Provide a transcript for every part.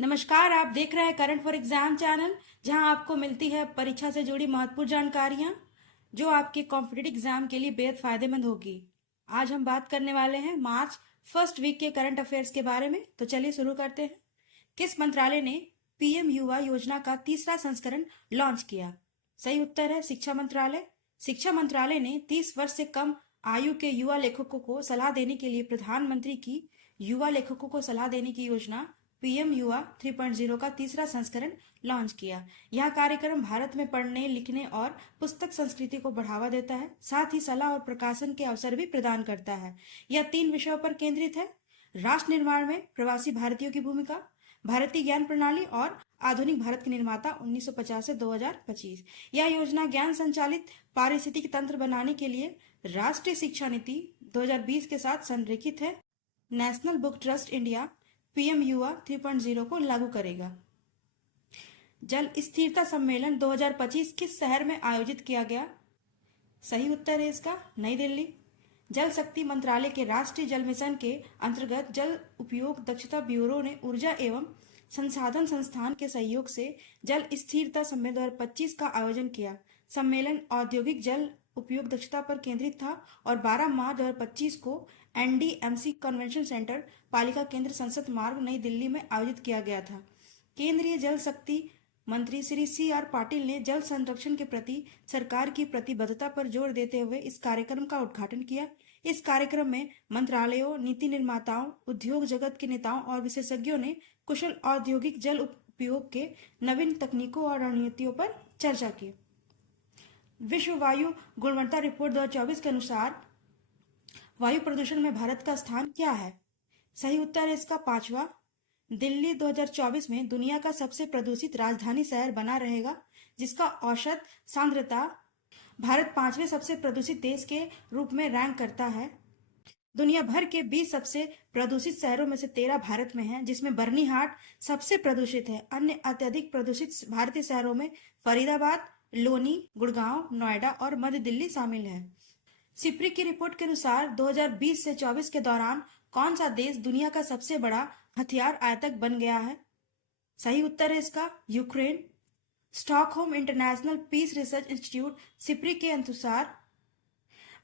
नमस्कार। आप देख रहे हैं करंट फॉर एग्जाम चैनल, जहां आपको मिलती है परीक्षा से जुड़ी महत्वपूर्ण जानकारियां जो आपके कॉम्पिटिटिव एग्जाम के लिए बेहद फायदेमंद होगी। आज हम बात करने वाले हैं मार्च फर्स्ट वीक के करंट अफेयर्स के बारे में। तो चलिए शुरू करते हैं। किस मंत्रालय ने पीएम युवा योजना का तीसरा संस्करण लॉन्च किया? सही उत्तर है शिक्षा मंत्रालय। शिक्षा मंत्रालय ने 30 वर्ष से कम आयु के युवा लेखकों को सलाह देने के लिए प्रधानमंत्री की युवा लेखकों को सलाह देने की योजना पीएम युवा 3.0 का तीसरा संस्करण लॉन्च किया। यह कार्यक्रम भारत में पढ़ने, लिखने और पुस्तक संस्कृति को बढ़ावा देता है, साथ ही सलाह और प्रकाशन के अवसर भी प्रदान करता है। यह 3 विषयों पर केंद्रित है: राष्ट्र निर्माण में प्रवासी भारतीयों की भूमिका, भारतीय ज्ञान प्रणाली और आधुनिक भारत के निर्माता 1950 से 2025। यह योजना ज्ञान संचालित पारिस्थितिकी तंत्र बनाने के लिए राष्ट्रीय शिक्षा नीति 2020 के साथ संरेखित है। National book trust India PM युवा 3.0 को लागू करेगा। जल स्थिरता सम्मेलन 2025 किस शहर में आयोजित किया गया? सही उत्तर है इसका नई दिल्ली। जल शक्ति मंत्रालय के राष्ट्रीय जल मिशन के अंतर्गत जल उपयोग दक्षता ब्यूरो ने ऊर्जा एवं संसाधन संस्थान के सहयोग से जल स्थिरता सम्मेलन 2025 का आयोजन किया। सम्मेलन औद्योगिक जल उपयोग दक्षता पर केंद्रित था और 12 मार्च 2025 को एनडीएमसी कन्वेंशन सेंटर, पालिका केंद्र, संसद मार्ग, नई दिल्ली में आयोजित किया गया था। केंद्रीय जल शक्ति मंत्री श्री सी.आर. पाटिल ने जल संरक्षण के प्रति सरकार की प्रतिबद्धता पर जोर देते हुए इस कार्यक्रम का उद्घाटन किया। इस कार्यक्रम में मंत्रालयों, नीति निर्माताओं, उद्योग जगत के नेताओं और विशेषज्ञों ने कुशल औद्योगिक जल उपयोग के नवीन तकनीकों और रणनीतियों पर चर्चा की। विश्व वायु गुणवत्ता रिपोर्ट 2024 के अनुसार वायु प्रदूषण में भारत का स्थान क्या है? सही उत्तर है इसका 5वां। दिल्ली 2024 में दुनिया का सबसे प्रदूषित राजधानी शहर बना रहेगा, जिसका औसत सांद्रता भारत 5वें सबसे प्रदूषित देश के रूप में रैंक करता है। दुनिया भर के 20 सबसे प्रदूषित शहरों में से 13 भारत में हैं, जिसमें बर्नीहाट सबसे प्रदूषित है। अन्य अत्यधिक प्रदूषित भारतीय शहरों में फरीदाबाद, लोनी, गुड़गांव, नोएडा और मध्य दिल्ली शामिल है। सिप्री की रिपोर्ट के अनुसार 2020 से 24 के दौरान कौन सा देश दुनिया का सबसे बड़ा हथियार आयातक बन गया है? सही उत्तर है इसका Ukraine. Stockholm International Peace Research Institute SIPRI के अनुसार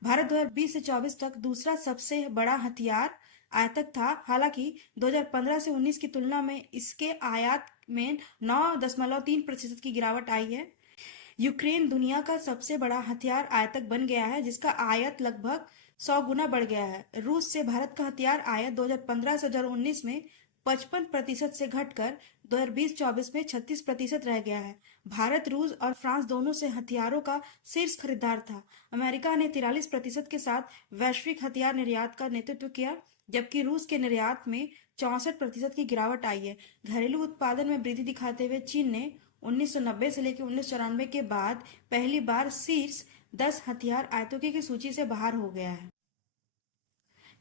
भारत 2020 से 24 तक दूसरा सबसे बड़ा हथियार आयातक था। हालांकि 2015 से 19 की तुलना में इसके आयात में 9.3% की गिरावट आई है। यूक्रेन दुनिया का सबसे बड़ा हथियार आयातक बन गया है, जिसका आयात लगभग 100 गुना बढ़ गया है। रूस से भारत का हथियार आयात 2015 से 2019 में 55% से घटकर 2020-24 में 36% रह गया है। भारत, रूस और फ्रांस दोनों से हथियारों का शीर्ष खरीदार था। अमेरिका ने 43% के साथ वैश्विक हथियार निर्यात का नेतृत्व किया, जबकि रूस के निर्यात में 64% की गिरावट आई है। घरेलू उत्पादन में वृद्धि दिखाते हुए चीन ने 1990 से लेकर 1994 के बाद पहली बार शीर्ष 10 हथियार आयातकों की सूची से बाहर हो गया है।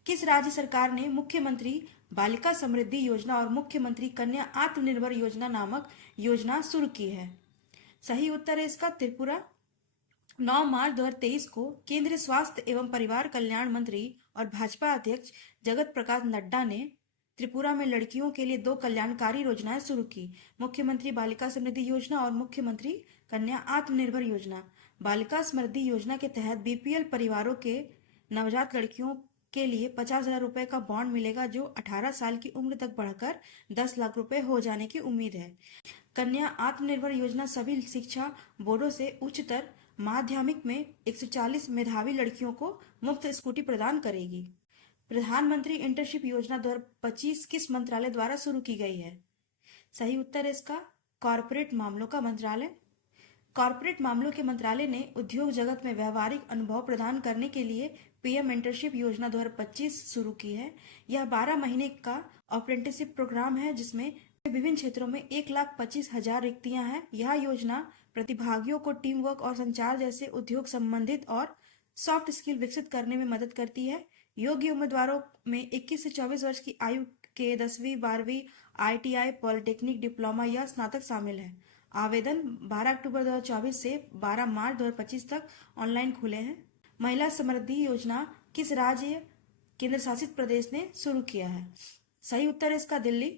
किस राज्य सरकार ने मुख्यमंत्री बालिका समृद्धि योजना और मुख्यमंत्री कन्या आत्मनिर्भर योजना नामक योजना शुरू की है? सही उत्तर है इसका त्रिपुरा। 9 मार्च 2023 को केंद्रीय स्वास्थ्य एवं परिवार कल्याण मंत्री और भाजपा अध्यक्ष जगत प्रकाश नड्डा ने त्रिपुरा में लड़कियों के लिए 2 कल्याणकारी योजनाएं शुरू की: मुख्यमंत्री बालिका समृद्धि योजना और मुख्यमंत्री कन्या आत्मनिर्भर योजना। बालिका समृद्धि योजना के तहत बीपीएल परिवारों के नवजात लड़कियों के लिए 50,000 रुपए का बॉन्ड मिलेगा, जो 18 साल की उम्र तक बढ़कर 10 लाख रुपए हो जाने की उम्मीद है। कन्या आत्मनिर्भर योजना सभी शिक्षा बोर्डों से उच्चतर माध्यमिक में 140 मेधावी लड़कियों को मुफ्त स्कूटी प्रदान करेगी। प्रधानमंत्री इंटर्नशिप योजना 2025 किस मंत्रालय द्वारा शुरू की गई है? सही उत्तर है इसका कॉरपोरेट मामलों का मंत्रालय। कॉरपोरेट मामलों के मंत्रालय ने उद्योग जगत में व्यवहारिक अनुभव प्रदान करने के लिए पीएम इंटर्नशिप योजना 2025 शुरू की है। यह 12 महीने का अप्रेंटिसशिप प्रोग्राम है, जिसमें विभिन्न क्षेत्रों में 1,25,000 रिक्तियां हैं। यह योजना प्रतिभागियों को टीम वर्क और संचार जैसे उद्योग संबंधित और सॉफ्ट स्किल विकसित करने में मदद करती है। योग्य उम्मीदवारों में 21 से 24 वर्ष की आयु के 10वीं 12वीं आईटीआई, पॉलिटेक्निक, डिप्लोमा या स्नातक शामिल है। आवेदन 12 अक्टूबर 2024 से 12 मार्च 2025 तक ऑनलाइन खुले हैं। महिला समृद्धि योजना किस राज्य केंद्र शासित प्रदेश ने शुरू किया है? सही उत्तर है इसका दिल्ली।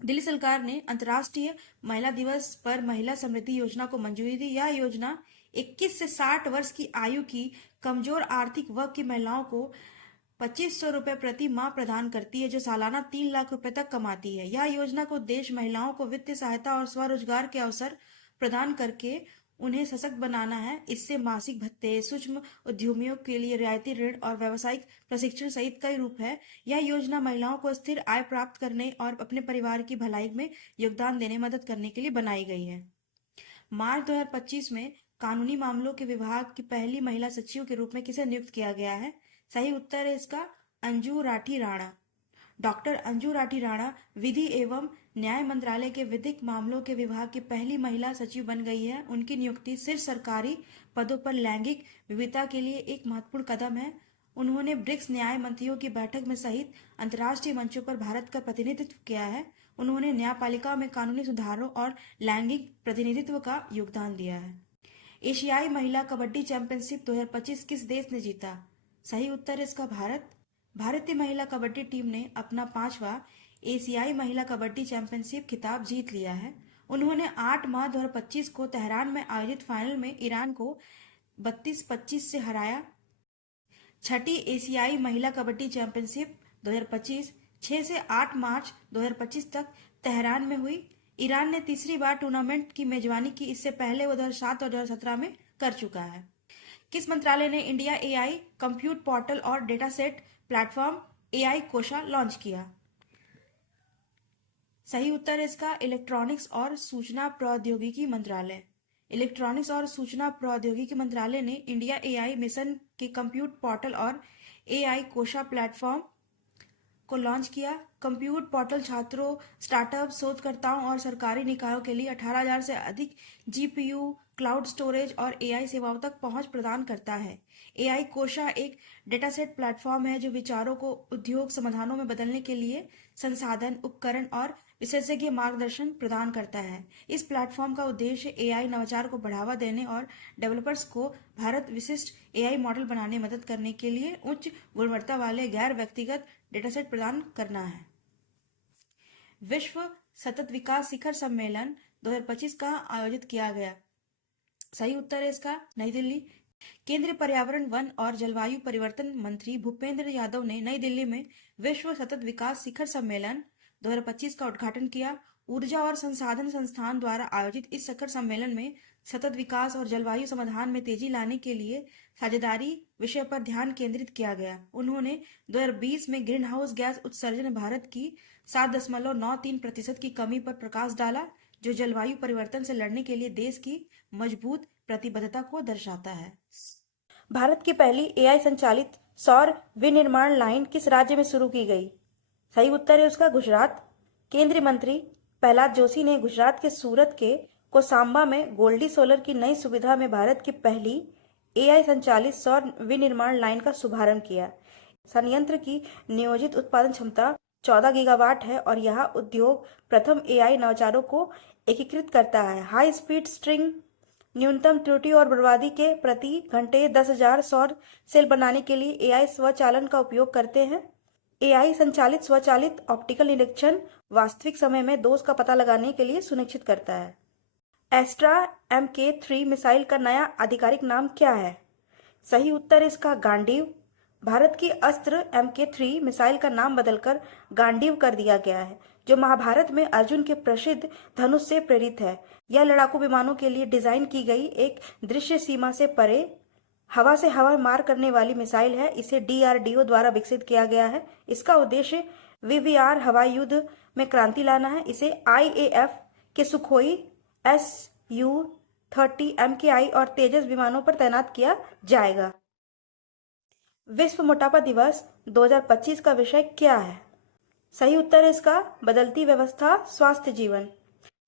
दिल्ली सरकार ने अंतर्राष्ट्रीय महिला दिवस पर महिला समृद्धि योजना को मंजूरी दी। यह योजना 21 से 60 वर्ष की आयु की कमजोर आर्थिक वर्ग की महिलाओं को 2500 रुपए प्रति माह प्रदान करती है, जो सालाना 3 लाख रुपए तक कमाती है। यह योजना का उद्देश्य महिलाओं को वित्तीय सहायता और स्वरोजगार के अवसर प्रदान करके उन्हें सशक्त बनाना है। इससे मासिक भत्ते, सूक्ष्म उद्यमियों के लिए रियायती ऋण और व्यावसायिक प्रशिक्षण सहित कई रूप है। यह योजना महिलाओं को स्थिर आय प्राप्त करने और अपने परिवार की भलाई में योगदान देने में मदद करने के लिए बनाई गई है। मार्च 2025 में कानूनी मामलों के विभाग की पहली महिला सचिव के रूप में किसे नियुक्त किया गया है? सही उत्तर है इसका अंजू राठी राणा। डॉक्टर अंजू राठी राणा विधि एवं न्याय मंत्रालय के विधिक मामलों के विभाग की पहली महिला सचिव बन गई है। उनकी नियुक्ति सिर्फ सरकारी पदों पर लैंगिक विविधता के लिए एक महत्वपूर्ण कदम है। उन्होंने ब्रिक्स न्याय मंत्रियों की बैठक में सहित अंतर्राष्ट्रीय मंचों पर भारत का प्रतिनिधित्व किया है। उन्होंने न्यायपालिका में कानूनी सुधारों और लैंगिक प्रतिनिधित्व का योगदान दिया है। एशियाई महिला कबड्डी चैंपियनशिप 2025 किस देश ने जीता? सही उत्तर है इसका भारत। भारतीय महिला कबड्डी टीम ने अपना 5वां एशियाई महिला कबड्डी चैंपियनशिप खिताब जीत लिया है। उन्होंने 8 मार्च 2025 को तेहरान में आयोजित फाइनल में ईरान को 32-25 से हराया। छठी एशियाई महिला कबड्डी चैंपियनशिप 2025 6 से 8 मार्च 2025 तक तेहरान में हुई। ईरान ने तीसरी बार टूर्नामेंट की मेजबानी की। इससे पहले वो 2007 और 2017 में कर चुका है। किस मंत्रालय ने इंडिया एआई कंप्यूट पोर्टल और data set platform AI Kosha launch किया? सही उत्तर है इसका इलेक्ट्रॉनिक्स और सूचना प्रौद्योगिकी मंत्रालय। इलेक्ट्रॉनिक्स और सूचना प्रौद्योगिकी मंत्रालय ने इंडिया एआई मिशन के कंप्यूट पोर्टल और एआई कोशा प्लेटफॉर्म को लॉन्च किया। कंप्यूट पोर्टल छात्रों, स्टार्टअप, शोधकर्ताओं और सरकारी निकायों के लिए 18,000 से अधिक जीपीयू, क्लाउड स्टोरेज और एआई सेवाओं तक पहुंच प्रदान करता है। एआई कोशा एक डेटासेट प्लेटफॉर्म है जो विचारों को उद्योग समाधानों में बदलने के लिए संसाधन, उपकरण और विशेषज्ञ मार्गदर्शन प्रदान करता है। इस प्लेटफॉर्म का उद्देश्य एआई नवाचार को बढ़ावा देने और डेवलपर्स को भारत विशिष्ट एआई मॉडल बनाने में मदद करने के लिए उच्च गुणवत्ता वाले गैर व्यक्तिगत डेटासेट प्रदान करना है। विश्व सतत विकास शिखर सम्मेलन 2025 कहाँ आयोजित किया गया? सही उत्तर है इसका नई दिल्ली। केंद्रीय पर्यावरण, वन और जलवायु परिवर्तन मंत्री भूपेंद्र यादव ने नई दिल्ली में विश्व सतत विकास शिखर सम्मेलन 2025 का उद्घाटन किया। ऊर्जा और संसाधन संस्थान द्वारा आयोजित इस शिखर सम्मेलन में सतत विकास और जलवायु समाधान में तेजी लाने के लिए साझेदारी विषय पर ध्यान केंद्रित किया गया। उन्होंने 2020 में ग्रीन हाउस गैस उत्सर्जन भारत की 7.93% की कमी पर प्रकाश डाला, जो जलवायु परिवर्तन से लड़ने के लिए देश की मजबूत प्रतिबद्धता को दर्शाता है। भारत की पहली एआई संचालित सौर विनिर्माण लाइन किस राज्य में शुरू की गई? सही उत्तर है उसका गुजरात। केंद्रीय मंत्री प्रहलाद जोशी ने गुजरात के सूरत के कोसांबा में गोल्डी सोलर की नई सुविधा में भारत की पहली एआई संचालित सौर विनिर्माण लाइन का शुभारंभ किया। संयंत्र की नियोजित उत्पादन क्षमता 14 गीगावाट है और यह उद्योग प्रथम एआई नवाचारों को एकीकृत करता है। हाई स्पीड स्ट्रिंग, न्यूनतम त्रुटि और बर्बादी के प्रति घंटे 10,000 सौर सेल बनाने के लिए एआई स्वचालन का उपयोग करते हैं। एआई संचालित स्वचालित ऑप्टिकल निरीक्षण वास्तविक समय में दोष का पता लगाने के लिए सुनिश्चित करता है। एस्ट्रा MK3 मिसाइल का नया आधिकारिक नाम क्या है? सही उत्तर इसका गांडीव। भारत की अस्त्र MK3 मिसाइल का नाम बदलकर गांडीव कर दिया गया है, जो महाभारत में अर्जुन के प्रसिद्ध धनुष से प्रेरित है। यह लड़ाकू विमानों के लिए डिजाइन की गई एक दृश्य सीमा से परे हवा से हवा मार करने वाली मिसाइल है। इसे DRDO द्वारा विकसित किया गया है। इसका उद्देश्य VVR हवाई युद्ध में क्रांति लाना है। इसे IAF के सुखोई Su-30 MKI और तेजस विमानों पर तैनात किया जाएगा। विश्व मोटापा दिवस 2025 का विषय क्या है? सही उत्तर है इसका बदलती व्यवस्था, स्वास्थ्य जीवन।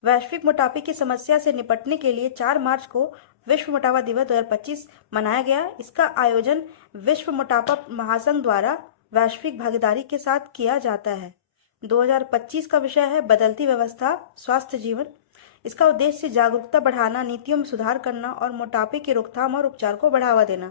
वैश्विक मोटापे की समस्या से निपटने के लिए 4 मार्च को विश्व मोटापा दिवस 2025 मनाया गया। इसका आयोजन विश्व मोटापा महासंघ द्वारा वैश्विक भागीदारी के साथ किया जाता है। 2025 का विषय है बदलती व्यवस्था, स्वास्थ्य जीवन। इसका उद्देश्य जागरूकता बढ़ाना, नीतियों में सुधार करना और मोटापे की रोकथाम और उपचार को बढ़ावा देना।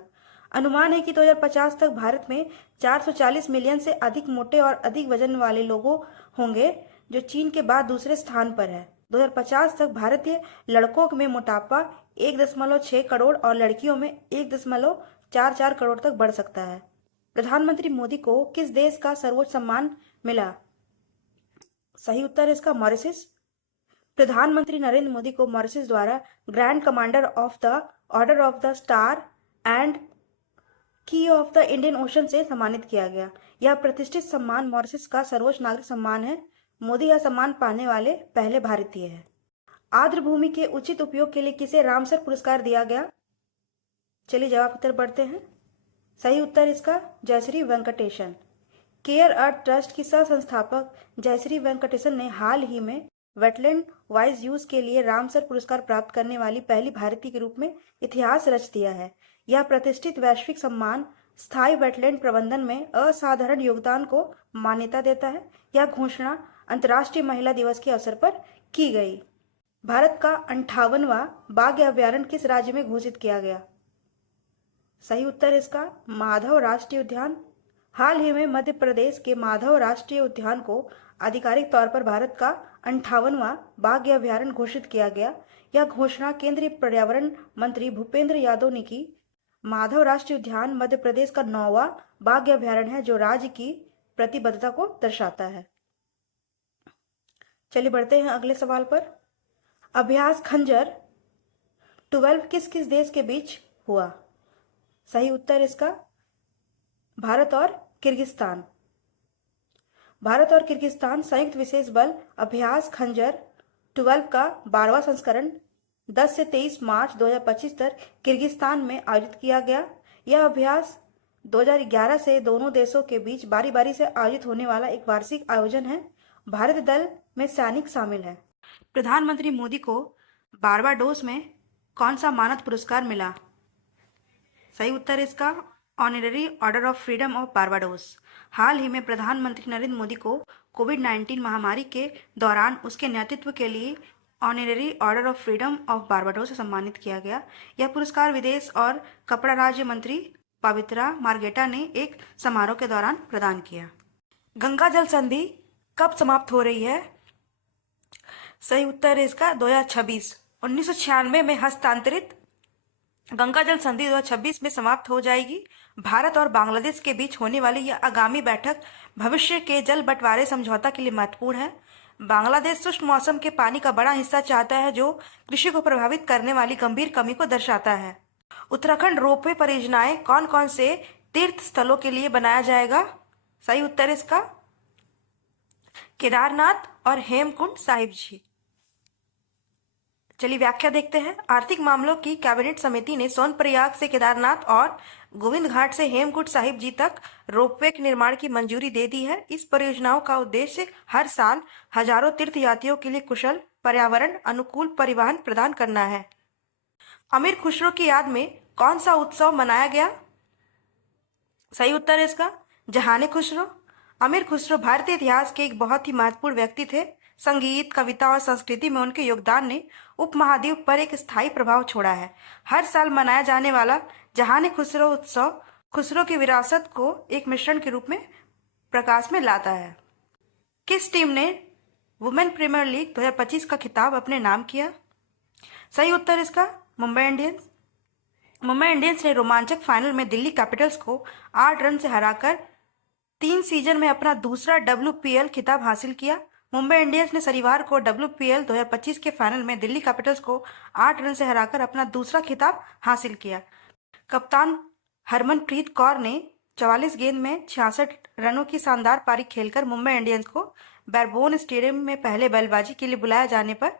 अनुमान है कि 2050 तक भारत में 440 मिलियन से अधिक मोटे और अधिक वजन वाले लोगों होंगे। जो चीन के बाद दूसरे स्थान पर है। 2050 तक भारतीय लड़कों में मोटापा 1.6 करोड़ और लड़कियों में 1.44 करोड़ तक बढ़ सकता है। प्रधानमंत्री मोदी को किस देश का सर्वोच्च सम्मान मिला? सही उत्तर इसका मॉरिशस। प्रधानमंत्री नरेंद्र मोदी को मॉरिशस द्वारा grand commander of the order of the star and की ऑफ द इंडियन ओशन से सम्मानित किया गया। यह प्रतिष्ठित सम्मान मॉरिशस का सर्वोच्च नागरिक सम्मान है। मोदी यह सम्मान पाने वाले पहले भारतीय हैं। आर्द्र भूमि के उचित उपयोग के लिए किसे रामसर पुरस्कार दिया गया? चलिए जवाब उत्तर पढ़ते हैं। सही उत्तर इसका जयश्री वेंकटेशन। केयर अर्थ ट्रस्ट की सह संस्थापक जयश्री वेंकटेशन ने हाल ही में वेटलैंड वाइज यूज के लिए रामसर पुरस्कार प्राप्त करने वाली पहली भारतीय के रूप में इतिहास रच दिया है। यह प्रतिष्ठित वैश्विक सम्मान स्थायी वेटलैंड प्रबंधन में असाधारण योगदान को मान्यता देता है। यह घोषणा अंतर्राष्ट्रीय महिला दिवस के अवसर पर की गई। भारत का 58वां बाघ अभयारण्य किस राज्य में घोषित किया गया? सही उत्तर इसका माधव राष्ट्रीय उद्यान। हाल ही में मध्य प्रदेश के माधव राष्ट्रीय उद्यान को आधिकारिक तौर पर भारत का 58वां बाघ अभयारण्य घोषित किया गया। यह घोषणा केंद्रीय पर्यावरण मंत्री भूपेंद्र यादव ने की। माधव राष्ट्रीय उद्यान मध्य प्रदेश का 9वां बाघ अभयारण्य है जो राज्य की प्रतिबद्धता को दर्शाता है। चलिए बढ़ते हैं अगले सवाल पर। अभ्यास खंजर 12 किस किस देश के बीच हुआ? सही उत्तर इसका भारत और किर्गिस्तान। भारत और किर्गिस्तान संयुक्त विशेष बल अभ्यास खंजर 12 का 12वां संस्करण 10 से 23 मार्च 2025 तक किर्गिस्तान में आयोजित किया गया। यह अभ्यास 2011 से दोनों देशों के बीच बारी बारी से आयोजित होने वाला एक वार्षिक आयोजन है। भारतीय दल में सैनिक शामिल है। प्रधानमंत्री मोदी को बारबाडोस में कौन सा मानद पुरस्कार मिला? सही उत्तर इसका honorary order of freedom of Barbados. हाल ही में प्रधानमंत्री नरेंद्र मोदी को कोविड-19 महामारी के दौरान उसके नेतृत्व के लिए honorary order of freedom of Barbados से सम्मानित किया गया। यह पुरस्कार विदेश और कपड़ा राज्य मंत्री पवित्रा मार्गेटा ने एक समारोह के दौरान प्रदान किया। गंगा जल संधि कब समाप्त हो रही है? सही उत्तर है इसका 2026। 1996 में हस्तांतरित गंगा जल संधि 2026 में समाप्त हो जाएगी। भारत और बांग्लादेश के बीच होने वाली यह आगामी बैठक भविष्य के जल बंटवारे समझौता के लिए महत्वपूर्ण है। बांग्लादेश शुष्क मौसम के पानी का बड़ा हिस्सा चाहता है जो कृषि को प्रभावित करने वाली गंभीर कमी को दर्शाता है। उत्तराखंड रोपवे परियोजनाएं कौन कौन से तीर्थ स्थलों के लिए बनाया जाएगा? सही उत्तर इसका केदारनाथ और हेमकुंड साहिब जी। चलिए व्याख्या देखते हैं। आर्थिक मामलों की कैबिनेट समिति ने सोनप्रयाग से केदारनाथ और गोविंद घाट से हेमकुंड साहिब जी तक रोपवे के निर्माण की मंजूरी दे दी है। इस परियोजनाओं का उद्देश्य हर साल हजारों तीर्थयात्रियों के लिए कुशल पर्यावरण अनुकूल परिवहन प्रदान करना है। अमीर खुसरो की याद में कौन सा उत्सव मनाया गया? सही उत्तर है इसका जहाने खुसरो। अमीर खुसरो भारतीय इतिहास के एक बहुत ही महत्वपूर्ण व्यक्ति थे। संगीत, कविता और संस्कृति में उनके योगदान ने उपमहाद्वीप पर एक स्थायी प्रभाव छोड़ा है। हर साल मनाया जाने वाला जहाने खुसरो उत्सव खुसरो की विरासत को एक मिश्रण के रूप में प्रकाश में लाता है। किस टीम ने वुमेन प्रीमियर लीग 2025 का खिताब अपने नाम किया? सही उत्तर इसका मुंबई इंडियंस। मुंबई इंडियंस ने रोमांचक फाइनल में दिल्ली कैपिटल्स को 8 रन से हराकर 3 सीजन में अपना दूसरा WPL खिताब हासिल किया। मुंबई इंडियंस ने शनिवार को WPL 2025 के फाइनल में दिल्ली कैपिटल्स को 8 रन से हराकर अपना दूसरा खिताब हासिल किया। कप्तान हरमनप्रीत कौर ने 44 गेंद में 66 रनों की शानदार पारी खेलकर मुंबई इंडियंस को बैरबोन स्टेडियम में पहले बल्लेबाजी के लिए बुलाए जाने पर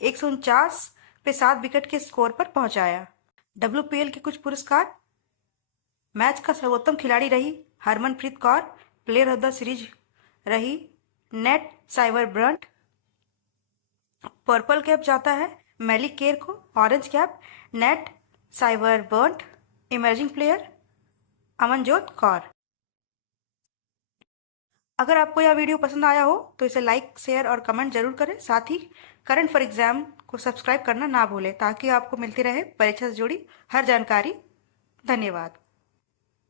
149 पे 7 विकेट के स्कोर पर पहुंचाया। WPL के कुछ पुरस्कार। मैच का सर्वोत्तम खिलाड़ी रही Harmanpreet Kaur. Player of the series रही Nat Sciver Brunt. Purple cap जाता है मैलिक केर को। Orange cap Nat Sciver Brunt. Emerging player Amanjot Kaur. अगर आपको यह वीडियो पसंद आया हो तो इसे लाइक, शेयर और कमेंट जरूर करें। साथ ही करंट फॉर एग्जाम को सब्सक्राइब करना ना भूलें ताकि आपको मिलती रहे परीक्षा से जुड़ी हर जानकारी। धन्यवाद।